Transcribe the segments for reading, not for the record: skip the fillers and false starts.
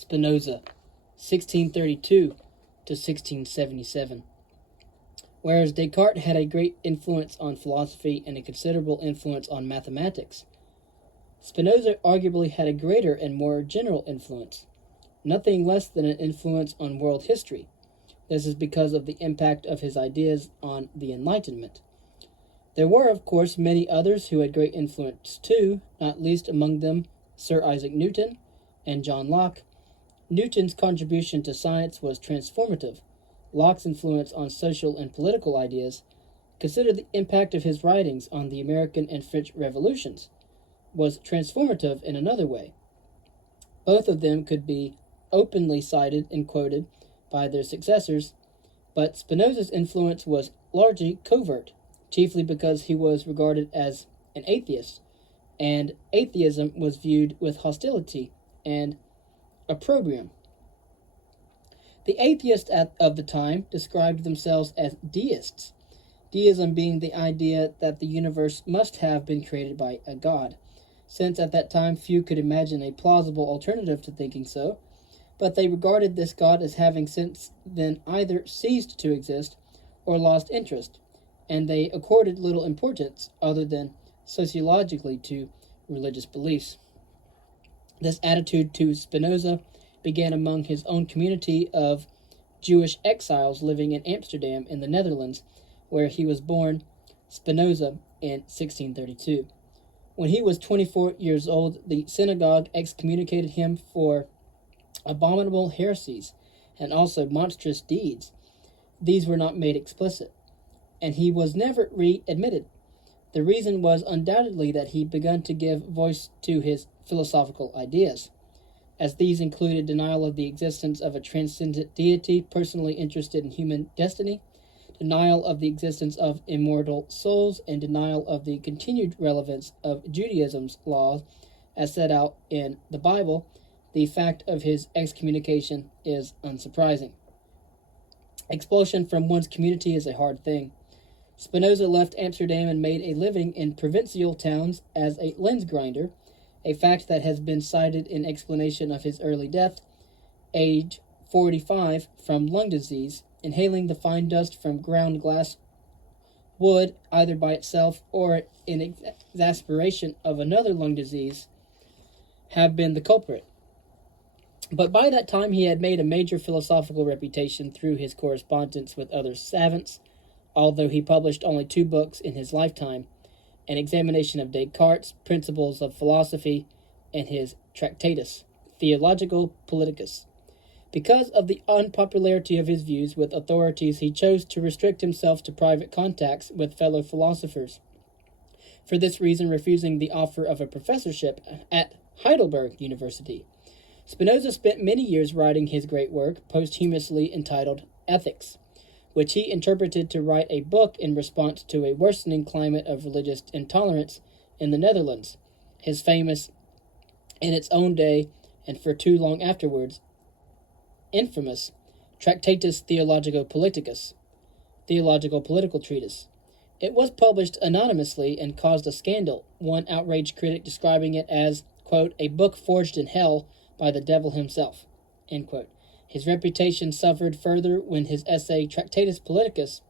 Spinoza, 1632 to 1677. Whereas Descartes had a great influence on philosophy and a considerable influence on mathematics, Spinoza arguably had a greater and more general influence, nothing less than an influence on world history. This is because of the impact of his ideas on the Enlightenment. There were, of course, many others who had great influence too, not least among them Sir Isaac Newton and John Locke. Newton's contribution to science was transformative. Locke's influence on social and political ideas, consider the impact of his writings on the American and French revolutions, was transformative in another way. Both of them could be openly cited and quoted by their successors, but Spinoza's influence was largely covert, chiefly because he was regarded as an atheist, and atheism was viewed with hostility and opprobrium. The atheists of the time described themselves as deists, deism being the idea that the universe must have been created by a god, since at that time few could imagine a plausible alternative to thinking so, but they regarded this god as having since then either ceased to exist or lost interest, and they accorded little importance other than sociologically to religious beliefs. This attitude to Spinoza began among his own community of Jewish exiles living in Amsterdam in the Netherlands, where he was born, Spinoza, in 1632. When he was 24 years old, the synagogue excommunicated him for abominable heresies and also monstrous deeds. These were not made explicit, and he was never readmitted. The reason was undoubtedly that he begun to give voice to his philosophical ideas, as these included denial of the existence of a transcendent deity personally interested in human destiny, denial of the existence of immortal souls, and denial of the continued relevance of Judaism's laws as set out in the Bible. The fact of his excommunication is unsurprising. Expulsion from one's community is a hard thing. Spinoza left Amsterdam and made a living in provincial towns as a lens grinder, a fact that has been cited in explanation of his early death, age 45, from lung disease, inhaling the fine dust from ground glass would, either by itself or in exasperation of another lung disease, have been the culprit. But by that time he had made a major philosophical reputation through his correspondence with other savants, although he published only 2 books in his lifetime, an examination of Descartes' principles of philosophy, and his Tractatus Theologico Politicus. Because of the unpopularity of his views with authorities, he chose to restrict himself to private contacts with fellow philosophers, for this reason refusing the offer of a professorship at Heidelberg University. Spinoza spent many years writing his great work, posthumously entitled Ethics, which he interpreted to write a book in response to a worsening climate of religious intolerance in the Netherlands, his famous, in its own day and for too long afterwards, infamous Tractatus Theologico Politicus, theological political treatise. It was published anonymously and caused a scandal, one outraged critic describing it as, quote, a book forged in hell by the devil himself, end quote. His reputation suffered further when his essay Tractatus Politicus,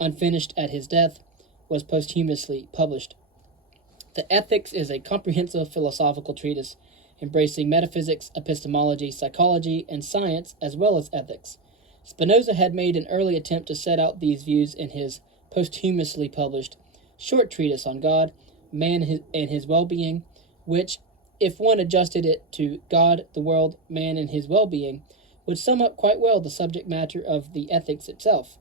unfinished at his death, was posthumously published. The Ethics is a comprehensive philosophical treatise embracing metaphysics, epistemology, psychology, and science, as well as ethics. Spinoza had made an early attempt to set out these views in his posthumously published short treatise on God, man and his well-being, which, if one adjusted it to God, the world, man, and his well-being, would sum up quite well the subject matter of the ethics itself.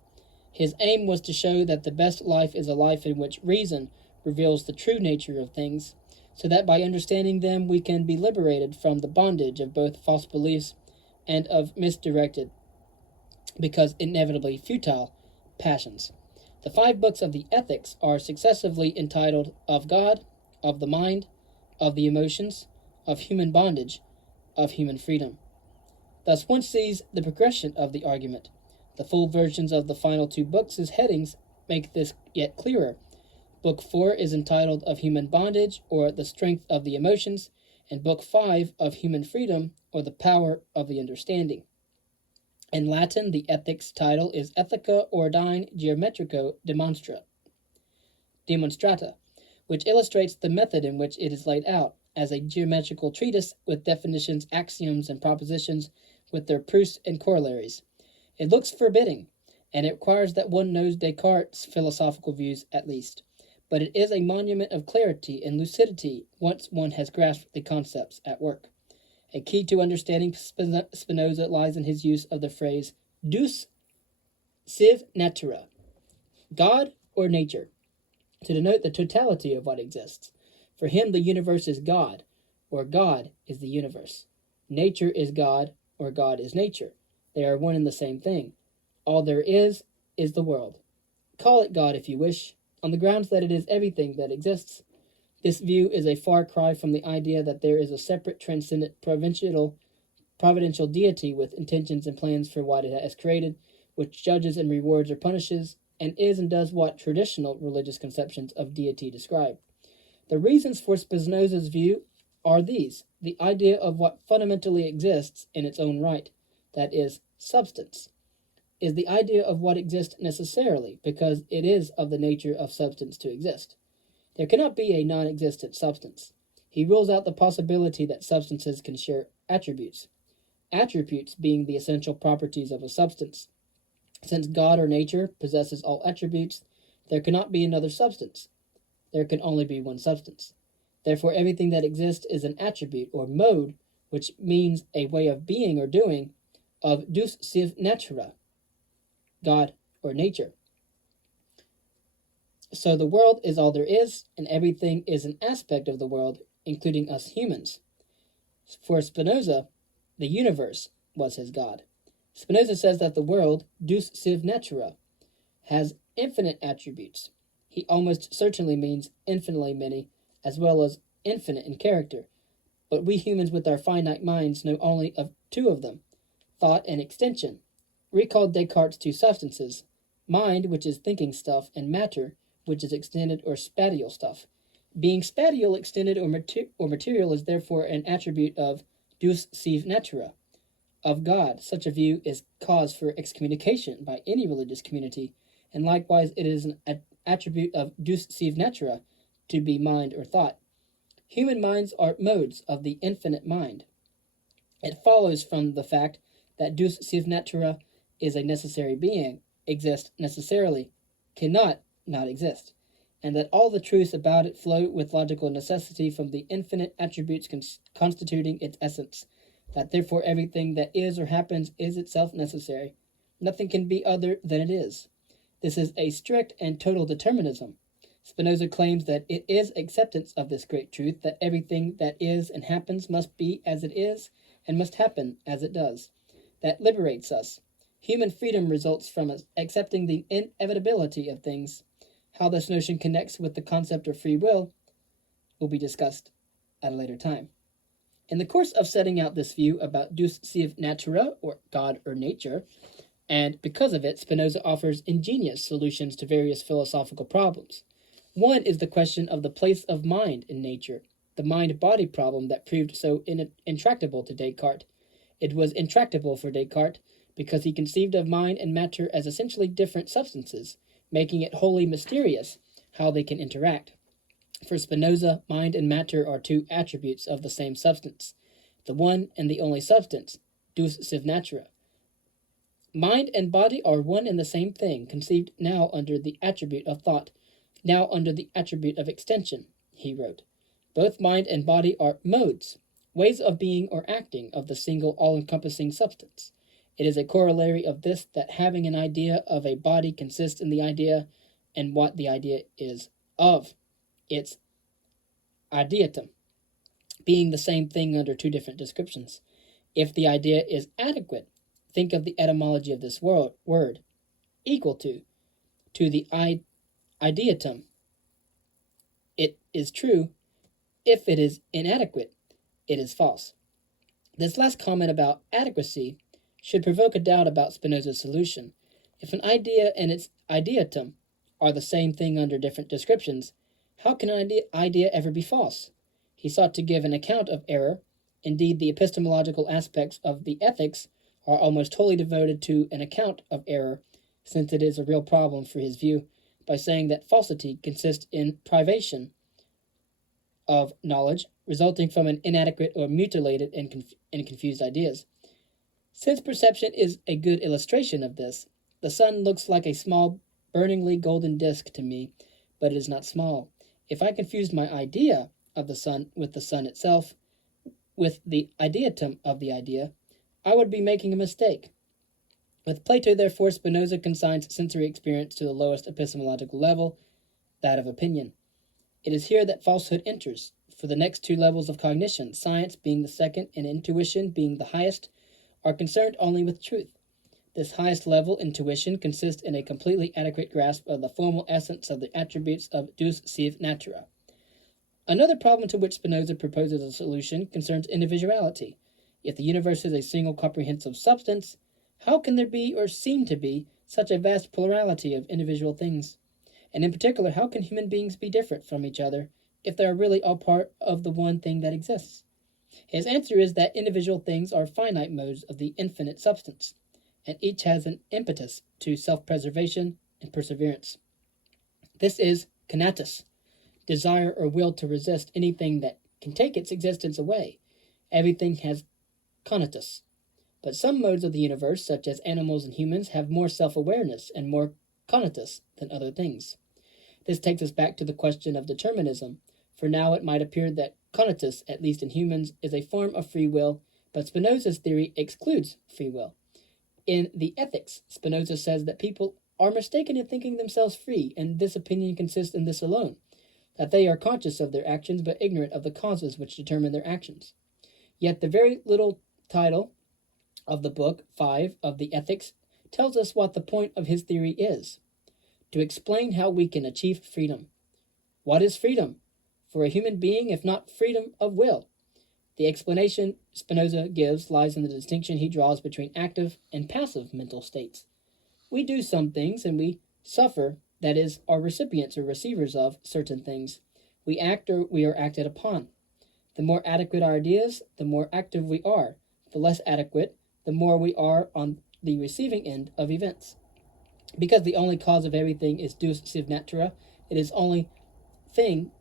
His aim was to show that the best life is a life in which reason reveals the true nature of things, so that by understanding them we can be liberated from the bondage of both false beliefs and of misdirected, because inevitably futile, passions. The 5 books of the Ethics are successively entitled Of God, of the Mind, of the Emotions, of Human Bondage, of Human Freedom. Thus one sees the progression of the argument. The full versions of the final 2 books' headings make this yet clearer. Book 4 is entitled Of Human Bondage, or The Strength of the Emotions, and Book 5 of Human Freedom, or the Power of the Understanding. In Latin, the ethics title is Ethica Ordine Geometrico Demonstrata, which illustrates the method in which it is laid out, as a geometrical treatise with definitions, axioms, and propositions with their proofs and corollaries. It looks forbidding, and it requires that one knows Descartes' philosophical views at least. But it is a monument of clarity and lucidity once one has grasped the concepts at work. A key to understanding Spinoza lies in his use of the phrase Deus sive natura, God or nature, to denote the totality of what exists. For him, the universe is God, or God is the universe. Nature is God, or God is nature. They are one and the same thing. All there is the world. Call it God if you wish, on the grounds that it is everything that exists. This view is a far cry from the idea that there is a separate, transcendent, providential deity with intentions and plans for what it has created, which judges and rewards or punishes, and is and does what traditional religious conceptions of deity describe. The reasons for Spinoza's view are these: the idea of what fundamentally exists in its own right, that is, substance, is the idea of what exists necessarily, because it is of the nature of substance to exist. There cannot be a non-existent substance. He rules out the possibility that substances can share attributes, attributes being the essential properties of a substance. Since God or nature possesses all attributes, there cannot be another substance. There can only be one substance. Therefore, everything that exists is an attribute or mode, which means a way of being or doing, of deus sive natura, God or nature. So the world is all there is, and everything is an aspect of the world, including us humans. For Spinoza, the universe was his God. Spinoza says that the world, deus sive natura, has infinite attributes. He almost certainly means infinitely many, as well as infinite in character. But we humans with our finite minds know only of two of them, thought and extension. Recall Descartes' two substances, mind, which is thinking stuff, and matter, which is extended or spatial stuff. Being spatial, extended, or material is therefore an attribute of deus sive natura, of God. Such a view is cause for excommunication by any religious community, and likewise it is an attribute of deus sive natura to be mind or thought. Human minds are modes of the infinite mind. It follows from the fact that deus sive natura is a necessary being, exist necessarily, cannot not exist, and that all the truths about it flow with logical necessity from the infinite attributes constituting its essence, that therefore everything that is or happens is itself necessary. Nothing can be other than it is. This is a strict and total determinism. Spinoza claims that it is acceptance of this great truth that everything that is and happens must be as it is and must happen as it does. That liberates us. Human freedom results from accepting the inevitability of things. How this notion connects with the concept of free will will be discussed at a later time. In the course of setting out this view about deus sive natura, or God or nature, and because of it, Spinoza offers ingenious solutions to various philosophical problems. One is the question of the place of mind in nature, the mind-body problem that proved so intractable to Descartes. It was intractable for Descartes because he conceived of mind and matter as essentially different substances, making it wholly mysterious how they can interact. For Spinoza, mind and matter are two attributes of the same substance, the one and the only substance, deus sive natura. Mind and body are one and the same thing, conceived now under the attribute of thought, now under the attribute of extension, he wrote. Both mind and body are modes, ways of being or acting of the single all-encompassing substance. It is a corollary of this that having an idea of a body consists in the idea and what the idea is of, its ideatum, being the same thing under two different descriptions. If the idea is adequate, think of the etymology of this word, equal to the ideatum. It is true. If it is inadequate, it is false. This last comment about adequacy should provoke a doubt about Spinoza's solution. If an idea and its ideatum are the same thing under different descriptions, how can an idea ever be false? He sought to give an account of error. Indeed, the epistemological aspects of the ethics are almost wholly devoted to an account of error, since it is a real problem for his view, by saying that falsity consists in privation of knowledge resulting from an inadequate or mutilated and confused ideas. Sense perception is a good illustration of this. The sun looks like a small, burningly golden disk to me, but it is not small. If I confused my idea of the sun with the sun itself, with the ideatum of the idea, I would be making a mistake. With Plato, therefore, Spinoza consigns sensory experience to the lowest epistemological level, that of opinion. It is here that falsehood enters, for the next two levels of cognition, science being the second and intuition being the highest, are concerned only with truth. This highest level, intuition, consists in a completely adequate grasp of the formal essence of the attributes of deus sive natura. Another problem to which Spinoza proposes a solution concerns individuality. If the universe is a single comprehensive substance, how can there be, or seem to be, such a vast plurality of individual things? And in particular, how can human beings be different from each other if they are really all part of the one thing that exists? His answer is that individual things are finite modes of the infinite substance, and each has an impetus to self-preservation and perseverance. This is conatus, desire or will to resist anything that can take its existence away. Everything has conatus. But some modes of the universe, such as animals and humans, have more self-awareness and more conatus than other things. This takes us back to the question of determinism, for now it might appear that conatus, at least in humans, is a form of free will, but Spinoza's theory excludes free will. In the Ethics, Spinoza says that people are mistaken in thinking themselves free, and this opinion consists in this alone, that they are conscious of their actions but ignorant of the causes which determine their actions. Yet the very little title of the book 5 of the Ethics tells us what the point of his theory is: to explain how we can achieve freedom. What is freedom for a human being if not freedom of will? The explanation Spinoza gives lies in the distinction he draws between active and passive mental states. We do some things and we suffer, that is, are recipients or receivers of certain things. We act or we are acted upon. The more adequate our ideas, the more active we are. The less adequate, the more we are on the receiving end of events. Because the only cause of everything is deus sive natura, it is the only thing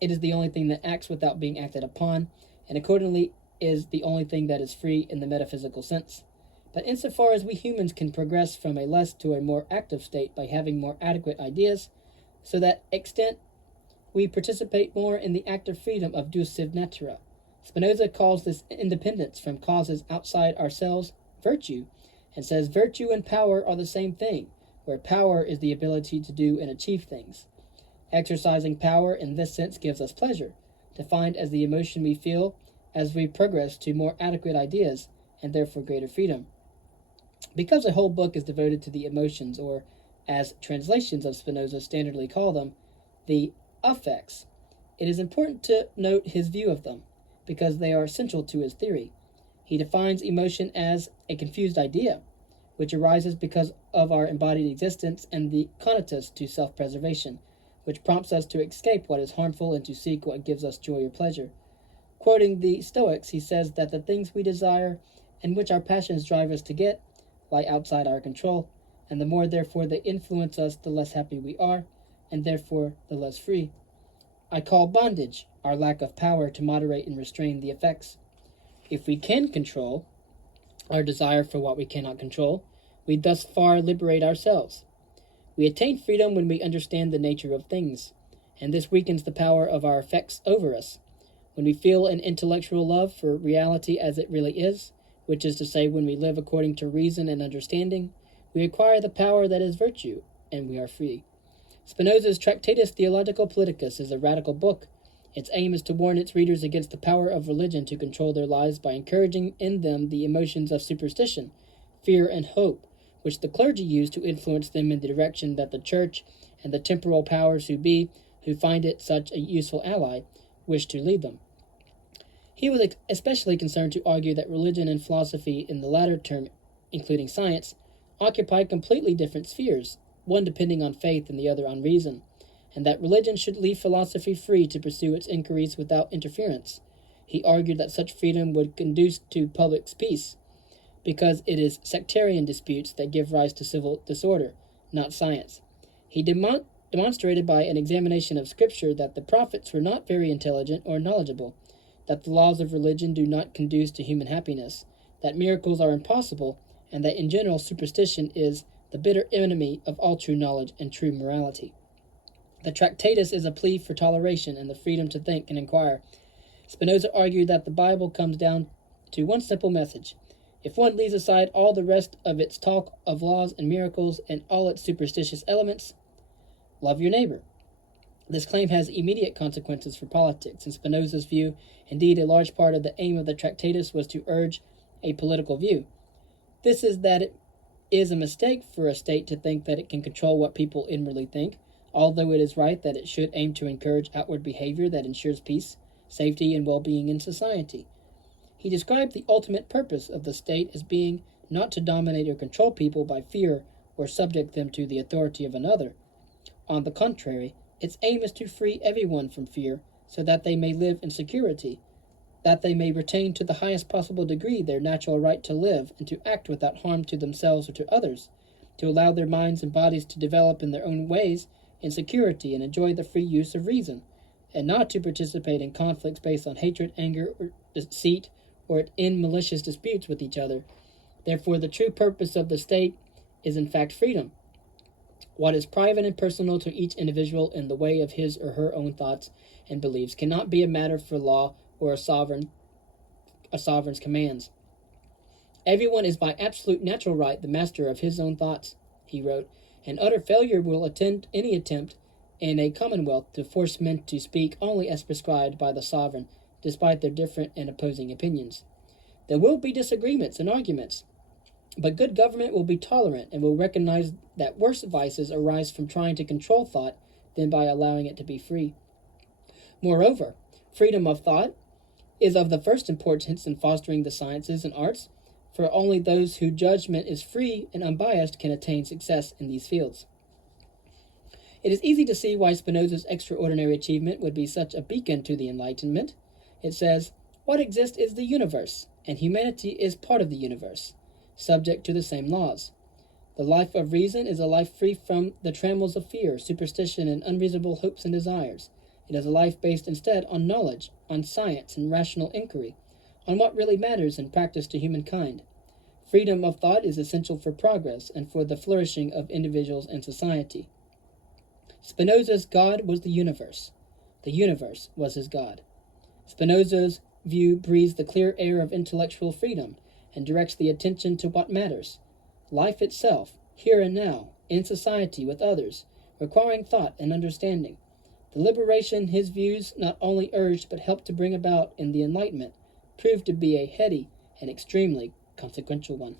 that acts without being acted upon, and accordingly is the only thing that is free in the metaphysical sense. But insofar as we humans can progress from a less to a more active state by having more adequate ideas, so that extent we participate more in the active freedom of deus sive natura. Spinoza calls this independence from causes outside ourselves virtue, and says virtue and power are the same thing, where power is the ability to do and achieve things. Exercising power in this sense gives us pleasure, defined as the emotion we feel as we progress to more adequate ideas, and therefore greater freedom. Because a whole book is devoted to the emotions, or, as translations of Spinoza standardly call them, the affects, it is important to note his view of them, because they are central to his theory. He defines emotion as a confused idea, which arises because of our embodied existence, and the conatus to self-preservation, which prompts us to escape what is harmful and to seek what gives us joy or pleasure. Quoting the Stoics, he says that the things we desire and which our passions drive us to get lie outside our control, and the more therefore they influence us, the less happy we are, and therefore the less free. I call bondage our lack of power to moderate and restrain the effects. If we can control our desire for what we cannot control, we thus far liberate ourselves. We attain freedom when we understand the nature of things, and this weakens the power of our effects over us. When we feel an intellectual love for reality as it really is, which is to say when we live according to reason and understanding, we acquire the power that is virtue, and we are free. Spinoza's Tractatus Theologico Politicus is a radical book. Its aim is to warn its readers against the power of religion to control their lives by encouraging in them the emotions of superstition, fear, and hope, which the clergy use to influence them in the direction that the church and the temporal powers who find it such a useful ally, wish to lead them. He was especially concerned to argue that religion and philosophy, in the latter term including science, occupy completely different spheres, one depending on faith and the other on reason. and that religion should leave philosophy free to pursue its inquiries without interference. He argued that such freedom would conduce to public peace, because it is sectarian disputes that give rise to civil disorder, not science. He demonstrated by an examination of Scripture that the prophets were not very intelligent or knowledgeable, that the laws of religion do not conduce to human happiness, that miracles are impossible, and that in general superstition is the bitter enemy of all true knowledge and true morality. The Tractatus is a plea for toleration and the freedom to think and inquire. Spinoza argued that the Bible comes down to one simple message. If one leaves aside all the rest of its talk of laws and miracles and all its superstitious elements, love your neighbor. This claim has immediate consequences for politics. In Spinoza's view, indeed, a large part of the aim of the Tractatus was to urge a political view. This is that it is a mistake for a state to think that it can control what people inwardly think, although it is right that it should aim to encourage outward behavior that ensures peace, safety, and well-being in society. He described the ultimate purpose of the state as being not to dominate or control people by fear or subject them to the authority of another. On the contrary, its aim is to free everyone from fear so that they may live in security, that they may retain to the highest possible degree their natural right to live and to act without harm to themselves or to others, to allow their minds and bodies to develop in their own ways in security and enjoy the free use of reason, and not to participate in conflicts based on hatred, anger, or deceit, or in malicious disputes with each other. Therefore, the true purpose of the state is in fact freedom. What is private and personal to each individual in the way of his or her own thoughts and beliefs cannot be a matter for law or a sovereign's commands. Everyone is by absolute natural right the master of his own thoughts, he wrote, and utter failure will attend any attempt in a commonwealth to force men to speak only as prescribed by the sovereign, despite their different and opposing opinions. There will be disagreements and arguments, but good government will be tolerant and will recognize that worse vices arise from trying to control thought than by allowing it to be free. Moreover, freedom of thought is of the first importance in fostering the sciences and arts, for only those whose judgment is free and unbiased can attain success in these fields. It is easy to see why Spinoza's extraordinary achievement would be such a beacon to the Enlightenment. It says, "What exists is the universe, and humanity is part of the universe, subject to the same laws. The life of reason is a life free from the trammels of fear, superstition, and unreasonable hopes and desires. It is a life based instead on knowledge, on science and rational inquiry, on what really matters in practice to humankind. Freedom of thought is essential for progress and for the flourishing of individuals and society." Spinoza's God was the universe. The universe was his God. Spinoza's view breathes the clear air of intellectual freedom and directs the attention to what matters, life itself, here and now, in society with others, requiring thought and understanding. The liberation his views not only urged but helped to bring about in the Enlightenment proved to be a heady and extremely consequential one.